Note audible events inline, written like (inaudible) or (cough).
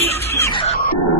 Yeah. (laughs)